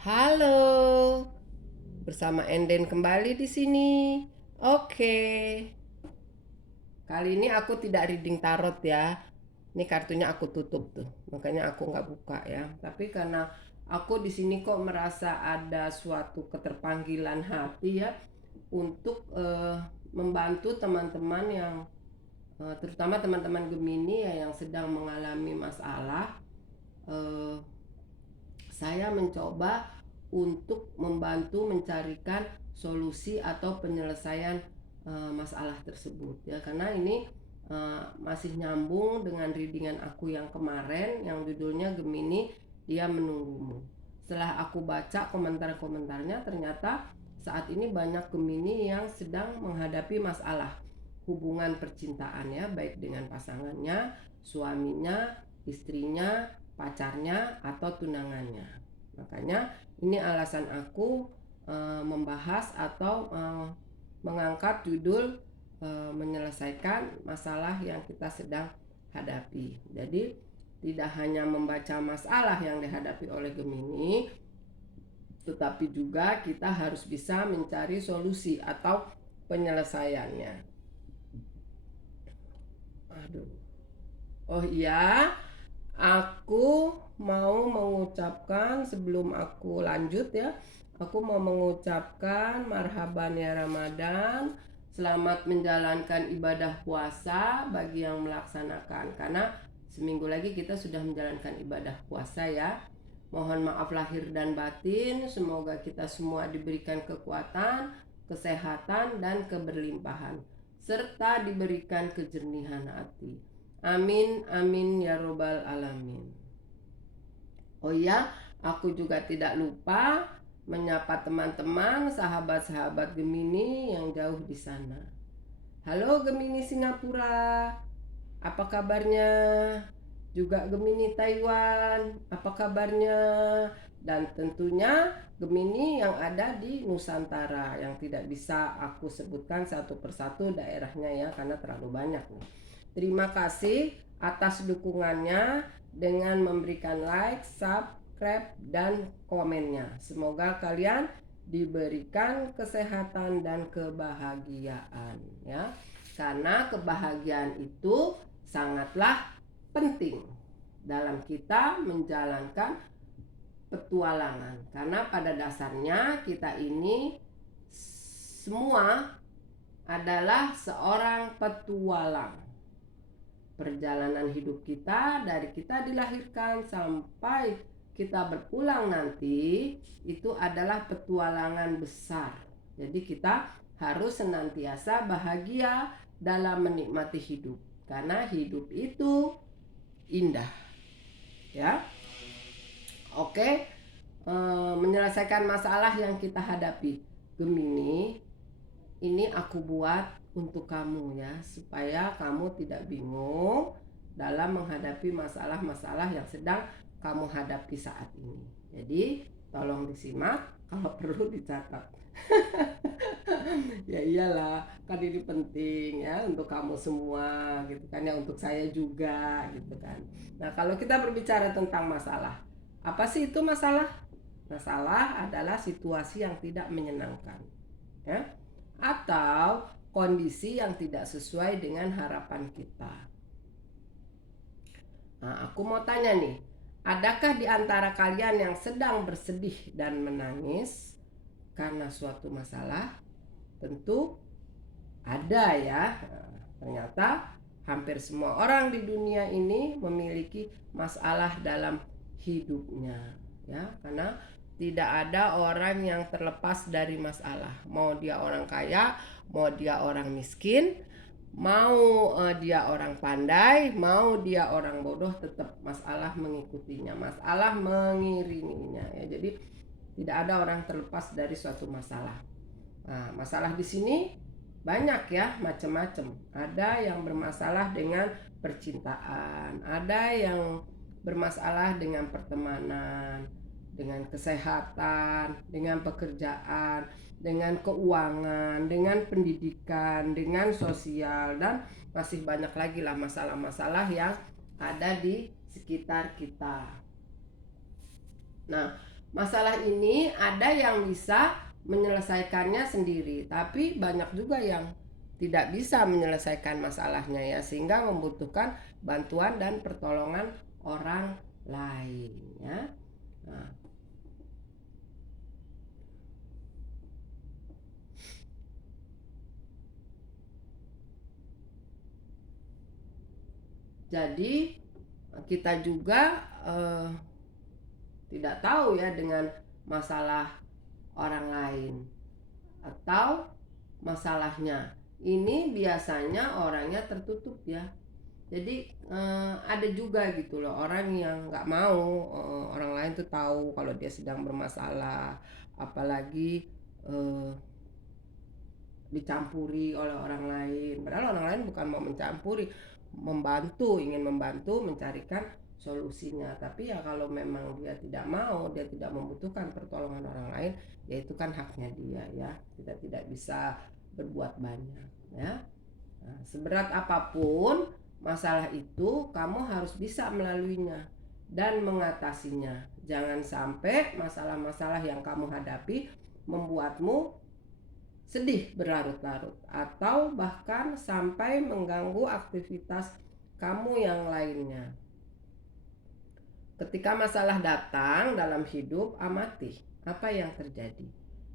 Halo, bersama Enden kembali di sini. Oke, kali ini aku tidak reading tarot ya. Ini kartunya aku tutup tuh, makanya aku nggak buka ya. Tapi karena aku di sini kok merasa ada suatu keterpanggilan hati ya untuk membantu teman-teman yang terutama teman-teman Gemini ya yang sedang mengalami masalah. Eh, saya mencoba untuk membantu mencarikan solusi atau penyelesaian masalah tersebut ya, karena ini masih nyambung dengan readingan aku yang kemarin yang judulnya Gemini Dia Menunggumu. Setelah aku baca komentar-komentarnya, ternyata saat ini banyak Gemini yang sedang menghadapi masalah hubungan percintaan ya, baik dengan pasangannya, suaminya, istrinya, pacarnya, atau tunangannya. Makanya ini alasan aku membahas atau mengangkat judul menyelesaikan masalah yang kita sedang hadapi. Jadi tidak hanya membaca masalah yang dihadapi oleh Gemini, tetapi juga kita harus bisa mencari solusi atau penyelesaiannya. Aduh. Oh iya, aku mau mengucapkan sebelum aku lanjut ya, aku mau mengucapkan marhaban ya Ramadan. Selamat menjalankan ibadah puasa bagi yang melaksanakan, karena seminggu lagi kita sudah menjalankan ibadah puasa ya. Mohon maaf lahir dan batin, semoga kita semua diberikan kekuatan, kesehatan, dan keberlimpahan, serta diberikan kejernihan hati. Amin, amin ya robbal alamin. Oh iya, aku juga tidak lupa menyapa teman-teman, sahabat-sahabat Gemini yang jauh di sana. Halo Gemini Singapura, apa kabarnya? Juga Gemini Taiwan, apa kabarnya? Dan tentunya Gemini yang ada di Nusantara yang tidak bisa aku sebutkan satu persatu daerahnya ya, karena terlalu banyak nih. Terima kasih atas dukungannya dengan memberikan like, subscribe, dan komennya. Semoga kalian diberikan kesehatan dan kebahagiaan ya. Karena kebahagiaan itu sangatlah penting dalam kita menjalankan petualangan. Karena pada dasarnya kita ini semua adalah seorang petualang. Perjalanan hidup kita dari kita dilahirkan sampai kita berpulang nanti itu adalah petualangan besar. Jadi kita harus senantiasa bahagia dalam menikmati hidup, karena hidup itu indah ya. Oke, menyelesaikan masalah yang kita hadapi Gemini ini aku buat untuk kamu ya, supaya kamu tidak bingung dalam menghadapi masalah-masalah yang sedang kamu hadapi saat ini. Jadi tolong disimak, kalau perlu dicatat. Ya iyalah, kan ini penting ya untuk kamu semua gitu kan ya, untuk saya juga gitu kan. Nah, kalau kita berbicara tentang masalah, apa sih itu masalah? Masalah adalah situasi yang tidak menyenangkan ya, atau kondisi yang tidak sesuai dengan harapan kita. Nah, aku mau tanya nih, adakah di antara kalian yang sedang bersedih dan menangis karena suatu masalah? Tentu ada ya. Ternyata hampir semua orang di dunia ini memiliki masalah dalam hidupnya ya, karena tidak ada orang yang terlepas dari masalah. Mau dia orang kaya, mau dia orang miskin, mau dia orang pandai, mau dia orang bodoh, tetap masalah mengikutinya, masalah mengiringinya ya. Jadi tidak ada orang terlepas dari suatu masalah. Nah, masalah di sini banyak ya, macam-macam. Ada yang bermasalah dengan percintaan, ada yang bermasalah dengan pertemanan, dengan kesehatan, dengan pekerjaan, dengan keuangan, dengan pendidikan, dengan sosial, dan masih banyak lagi lah masalah-masalah yang ada di sekitar kita. Nah, masalah ini ada yang bisa menyelesaikannya sendiri, tapi banyak juga yang tidak bisa menyelesaikan masalahnya ya, sehingga membutuhkan bantuan dan pertolongan orang lain ya. Nah, jadi kita juga tidak tahu ya dengan masalah orang lain atau masalahnya. Ini biasanya orangnya tertutup ya. Jadi ada juga gitu loh orang yang nggak mau orang lain tuh tahu kalau dia sedang bermasalah, apalagi eh, dicampuri oleh orang lain. Padahal orang lain bukan mau mencampuri, ingin membantu mencarikan solusinya. Tapi ya kalau memang dia tidak mau, dia tidak membutuhkan pertolongan orang lain, ya itu kan haknya dia ya. Kita tidak bisa berbuat banyak ya. Nah, seberat apapun masalah itu, kamu harus bisa melaluinya dan mengatasinya. Jangan sampai masalah-masalah yang kamu hadapi membuatmu sedih berlarut-larut atau bahkan sampai mengganggu aktivitas kamu yang lainnya. Ketika masalah datang dalam hidup, amati apa yang terjadi.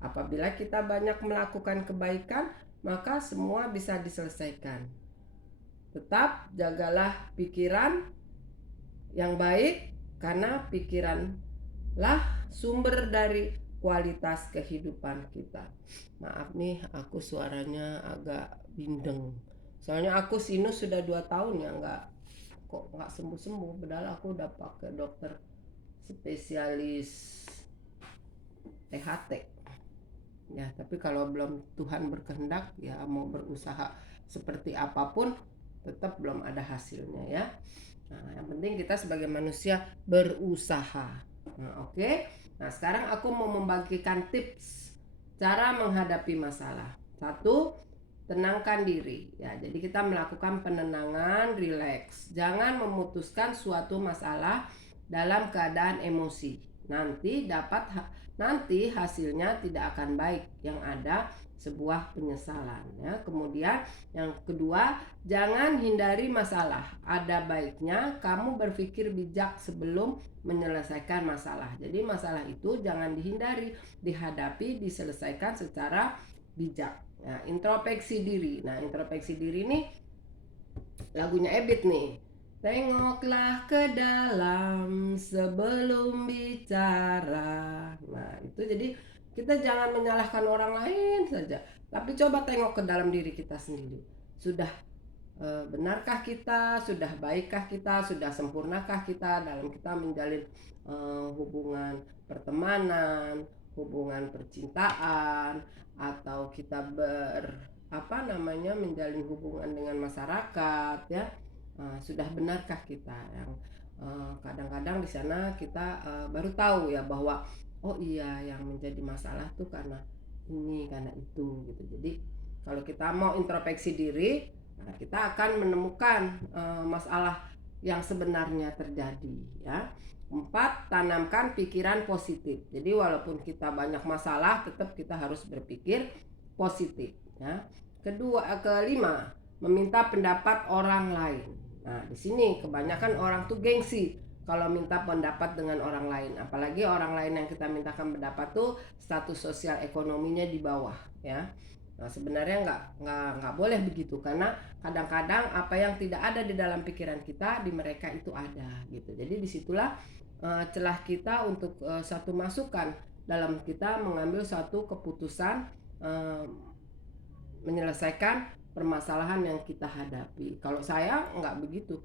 Apabila kita banyak melakukan kebaikan, maka semua bisa diselesaikan. Tetap jagalah pikiran yang baik, karena pikiranlah sumber dari kualitas kehidupan kita. Maaf nih, aku suaranya agak bindeng. Soalnya aku sinus sudah 2 tahun ya nggak sembuh-sembuh. Padahal aku udah pakai dokter spesialis THT. Ya, tapi kalau belum Tuhan berkehendak ya mau berusaha seperti apapun tetap belum ada hasilnya ya. Nah, yang penting kita sebagai manusia berusaha. Nah, oke. Nah, sekarang aku mau membagikan tips cara menghadapi masalah. Satu, tenangkan diri. Ya, jadi kita melakukan penenangan, rileks. Jangan memutuskan suatu masalah dalam keadaan emosi. Nanti hasilnya tidak akan baik. Yang ada sebuah penyesalan ya. Kemudian yang kedua, jangan hindari masalah. Ada baiknya kamu berpikir bijak sebelum menyelesaikan masalah. Jadi masalah itu jangan dihindari, dihadapi, diselesaikan secara bijak. Nah, introspeksi diri. Nah, introspeksi diri nih lagunya Ebit nih. Tengoklah ke dalam sebelum bicara. Nah, itu jadi kita jangan menyalahkan orang lain saja, tapi coba tengok ke dalam diri kita sendiri. Sudah benarkah kita, sudah baikkah kita, sudah sempurnakah kita dalam kita menjalin hubungan pertemanan, hubungan percintaan, atau kita menjalin hubungan dengan masyarakat ya. Sudah benarkah kita yang kadang-kadang di sana kita baru tahu ya bahwa oh iya yang menjadi masalah tuh karena ini karena itu gitu. Jadi kalau kita mau introspeksi diri, nah, kita akan menemukan masalah yang sebenarnya terjadi ya. 4, tanamkan pikiran positif. Jadi walaupun kita banyak masalah, tetap kita harus berpikir positif ya. Kelima, meminta pendapat orang lain. Nah, di sini kebanyakan orang tuh gengsi kalau minta pendapat dengan orang lain, apalagi orang lain yang kita mintakan pendapat tuh status sosial ekonominya di bawah ya. Nah, sebenarnya nggak boleh begitu, karena kadang-kadang apa yang tidak ada di dalam pikiran kita di mereka itu ada gitu. Jadi disitulah celah kita untuk satu masukan dalam kita mengambil satu keputusan menyelesaikan permasalahan yang kita hadapi. Kalau saya nggak begitu,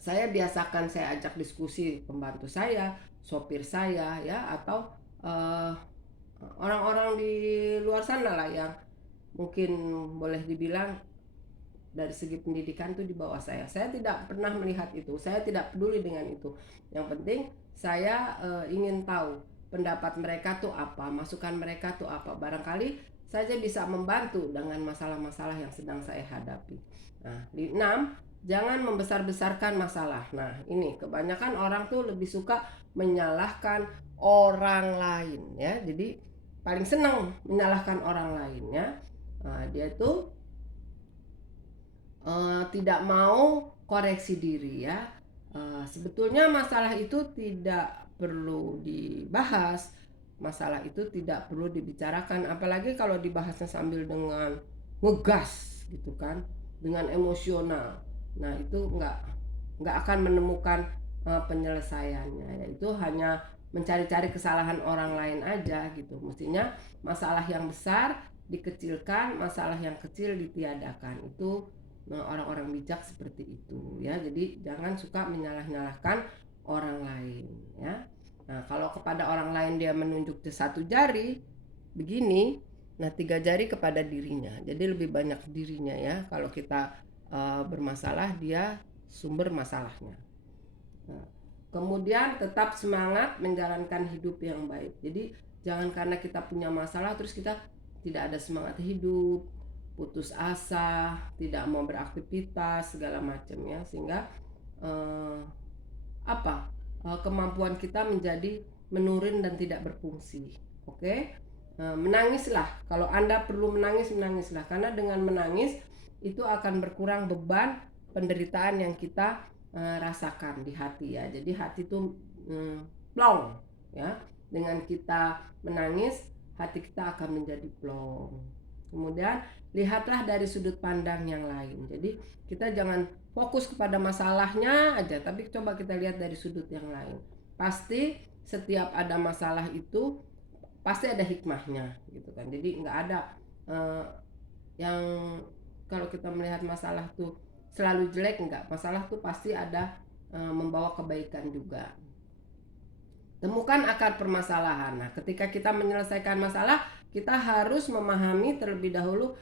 saya biasakan, saya ajak diskusi pembantu saya, sopir saya ya, atau orang-orang di luar sana lah yang mungkin boleh dibilang dari segi pendidikan itu di bawah saya. Saya tidak pernah melihat itu, saya tidak peduli dengan itu. Yang penting saya ingin tahu pendapat mereka tuh apa, masukan mereka tuh apa. Barangkali saja bisa membantu dengan masalah-masalah yang sedang saya hadapi. Nah, 6, jangan membesar-besarkan masalah. Nah, ini kebanyakan orang tuh lebih suka menyalahkan orang lain ya. Jadi paling senang menyalahkan orang lain ya. Nah, dia tuh tidak mau koreksi diri ya. Sebetulnya masalah itu tidak perlu dibahas, masalah itu tidak perlu dibicarakan, apalagi kalau dibahasnya sambil dengan ngegas gitu kan, dengan emosional. Nah itu nggak akan menemukan penyelesaiannya, yaitu hanya mencari-cari kesalahan orang lain aja gitu. Mestinya masalah yang besar dikecilkan, masalah yang kecil ditiadakan. Itu orang-orang bijak seperti itu ya. Jadi jangan suka menyalah-nyalahkan orang lain ya. Nah kalau kepada orang lain dia menunjuk satu jari begini, nah 3 jari kepada dirinya. Jadi lebih banyak dirinya ya. Kalau kita bermasalah, dia sumber masalahnya. Nah, kemudian tetap semangat menjalankan hidup yang baik. Jadi jangan karena kita punya masalah terus kita tidak ada semangat hidup, putus asa, tidak mau beraktivitas segala macam ya, sehingga eh, kemampuan kita menjadi menurun dan tidak berfungsi. Oke, menangislah. Kalau Anda perlu menangis, menangislah, karena dengan menangis itu akan berkurang beban penderitaan yang kita rasakan di hati ya. Jadi hati itu plong ya. Dengan kita menangis, hati kita akan menjadi plong. Kemudian lihatlah dari sudut pandang yang lain. Jadi kita jangan fokus kepada masalahnya aja, tapi coba kita lihat dari sudut yang lain. Pasti setiap ada masalah itu pasti ada hikmahnya gitu kan. Jadi nggak ada yang kalau kita melihat masalah tuh selalu jelek, enggak. Masalah tuh pasti ada membawa kebaikan juga. Temukan akar permasalahan. Nah, ketika kita menyelesaikan masalah, kita harus memahami terlebih dahulu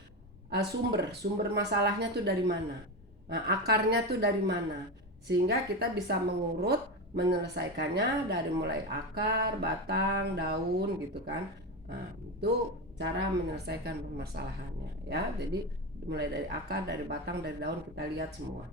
sumber masalahnya tuh dari mana. Nah, akarnya tuh dari mana. Sehingga kita bisa mengurut menyelesaikannya dari mulai akar, batang, daun gitu kan. Nah, itu cara menyelesaikan permasalahannya ya. Jadi mulai dari akar, dari batang, dari daun kita lihat semua.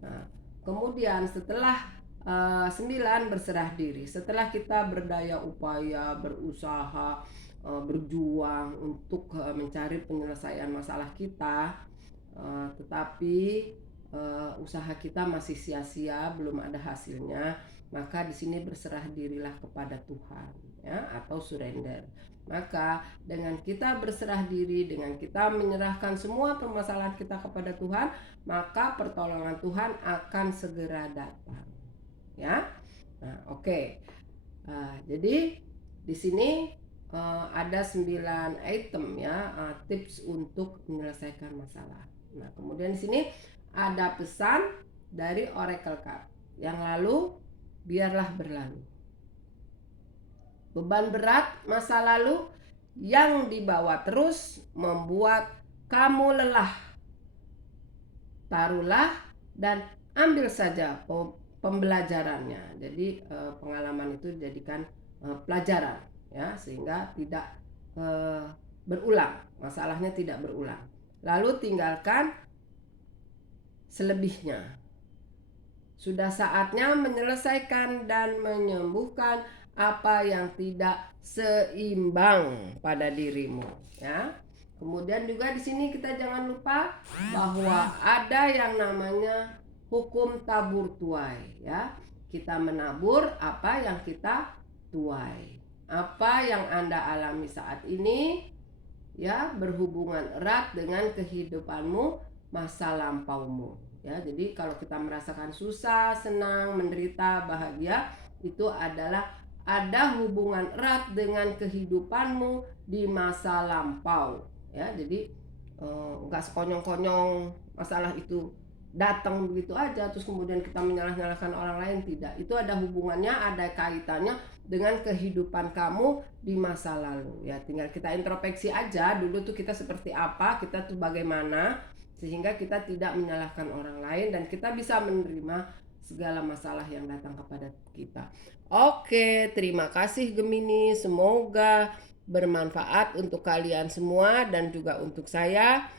Nah, kemudian setelah 9 berserah diri. Setelah kita berdaya upaya, berusaha, berjuang untuk mencari penyelesaian masalah kita, tetapi usaha kita masih sia-sia, belum ada hasilnya, maka di sini berserah dirilah kepada Tuhan ya, atau surrender. Maka dengan kita berserah diri, dengan kita menyerahkan semua permasalahan kita kepada Tuhan, maka pertolongan Tuhan akan segera datang ya. Nah, oke. Jadi di sini ada 9 item ya, tips untuk menyelesaikan masalah. Nah, kemudian di sini ada pesan dari Oracle Card. Yang lalu biarlah berlalu. Beban berat masa lalu yang dibawa terus membuat kamu lelah. Taruhlah dan ambil saja pembelajarannya. Jadi pengalaman itu dijadikan pelajaran ya, sehingga tidak berulang, masalahnya tidak berulang. Lalu tinggalkan selebihnya. Sudah saatnya menyelesaikan dan menyembuhkan apa yang tidak seimbang pada dirimu ya. Kemudian juga di sini kita jangan lupa bahwa ada yang namanya hukum tabur tuai ya. Kita menabur apa yang kita tuai. Apa yang Anda alami saat ini ya berhubungan erat dengan kehidupanmu masa lampaumu ya. Jadi kalau kita merasakan susah, senang, menderita, bahagia, itu adalah ada hubungan erat dengan kehidupanmu di masa lampau ya. Jadi nggak sekonyong-konyong masalah itu datang begitu aja terus kemudian kita menyalah-nyalahkan orang lain, tidak. Itu ada hubungannya, ada kaitannya dengan kehidupan kamu di masa lalu ya. Tinggal kita introspeksi aja dulu tuh kita seperti apa, kita tuh bagaimana, sehingga kita tidak menyalahkan orang lain dan kita bisa menerima segala masalah yang datang kepada kita. Oke, terima kasih Gemini, semoga bermanfaat untuk kalian semua dan juga untuk saya,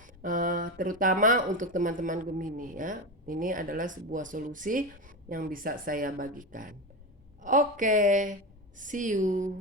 terutama untuk teman-teman Gemini ya. Ini adalah sebuah solusi yang bisa saya bagikan. Oke, see you.